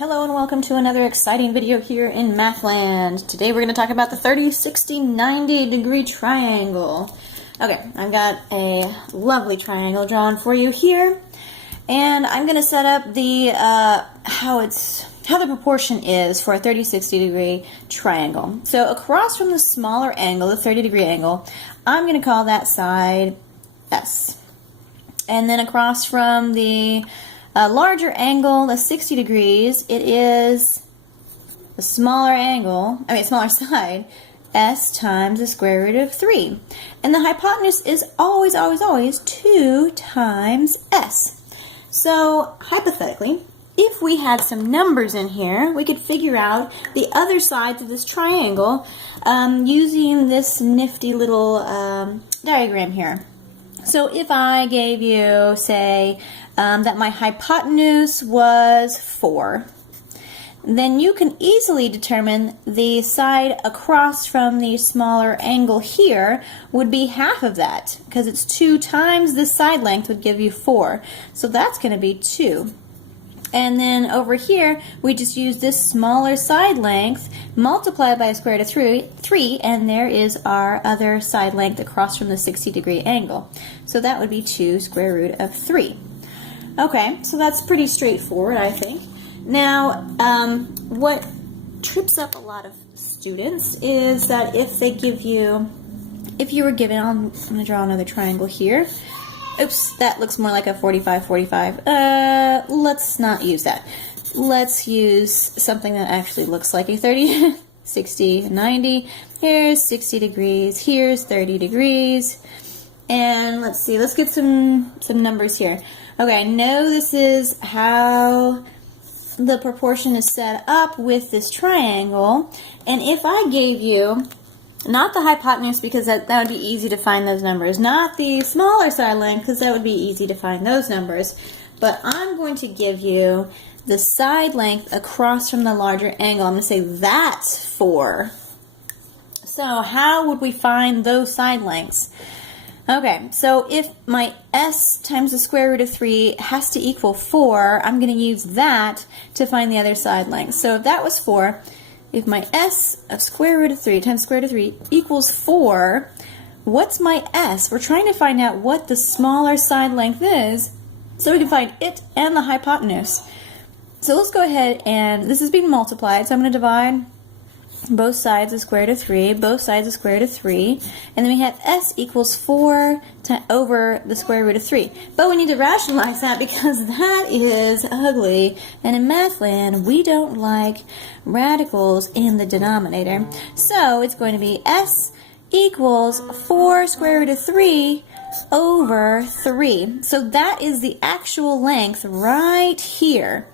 Hello and welcome to another exciting video here in Mathland. Today we're going to talk about the 30, 60, 90 degree triangle. Okay, I've got a lovely triangle drawn for you here, and I'm going to set up the how the proportion is for a 30, 60 degree triangle. So across from the smaller angle, the 30 degree angle, I'm going to call that side S. And then across from the larger angle, the 60 degrees, it is the smaller side, S times the square root of 3. And the hypotenuse is always 2 times S. So, hypothetically, if we had some numbers in here, we could figure out the other sides of this triangle using this nifty little diagram here. So if I gave you, say, that my hypotenuse was 4, then you can easily determine the side across from the smaller angle here would be half of that, because it's 2 times the side length would give you 4. So that's going to be 2. And then over here, we just use this smaller side length multiplied by a square root of 3, and there is our other side length across from the 60 degree angle. So that would be 2 square root of 3. Okay, so that's pretty straightforward, I think. Now, what trips up a lot of students is that if you were given, I'm going to draw another triangle here. Oops, that looks more like a 45, 45. Let's not use that. Let's use something that actually looks like a 30, 60, 90. Here's 60 degrees. Here's 30 degrees. And let's see, let's get some numbers here. Okay, I know this is how the proportion is set up with this triangle. And if I gave you not the hypotenuse, because that would be easy to find those numbers. Not the smaller side length, because that would be easy to find those numbers. But I'm going to give you the side length across from the larger angle. I'm going to say that's 4. So how would we find those side lengths? Okay, so if my S times the square root of 3 has to equal 4, I'm going to use that to find the other side length. So if that was 4, if my S of square root of 3 times square root of 3 equals 4, what's my S? We're trying to find out what the smaller side length is so we can find it and the hypotenuse. So let's go ahead, and this is being multiplied, so I'm going to divide both sides of square root of 3, both sides of square root of 3, and then we have S equals 4 over the square root of 3. But we need to rationalize that because that is ugly, and in Mathland we don't like radicals in the denominator. So it's going to be S equals 4 square root of 3 over 3. So that is the actual length right here.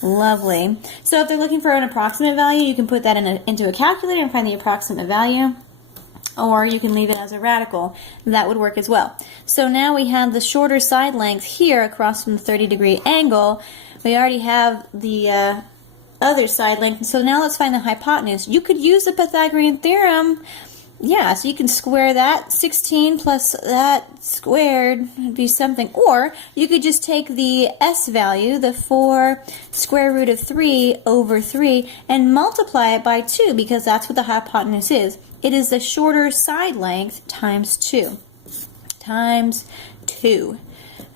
Lovely. So if they're looking for an approximate value, you can put that into a calculator and find the approximate value, or you can leave it as a radical. That would work as well. So now we have the shorter side length here across from the 30 degree angle. We already have the other side length. So now let's find the hypotenuse. You could use the Pythagorean theorem. Yeah, so you can square that. 16 plus that squared would be something. Or you could just take the S value, the 4 square root of 3 over 3, and multiply it by 2, because that's what the hypotenuse is. It is the shorter side length times 2. Times 2.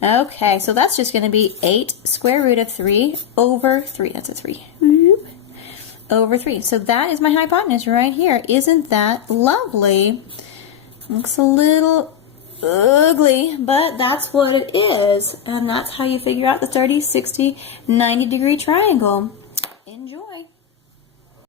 Okay, so that's just going to be 8 square root of 3 over 3. That's a 3. Over 3. So that is my hypotenuse right here. Isn't that lovely? Looks a little ugly, but that's what it is. And that's how you figure out the 30, 60, 90 degree triangle.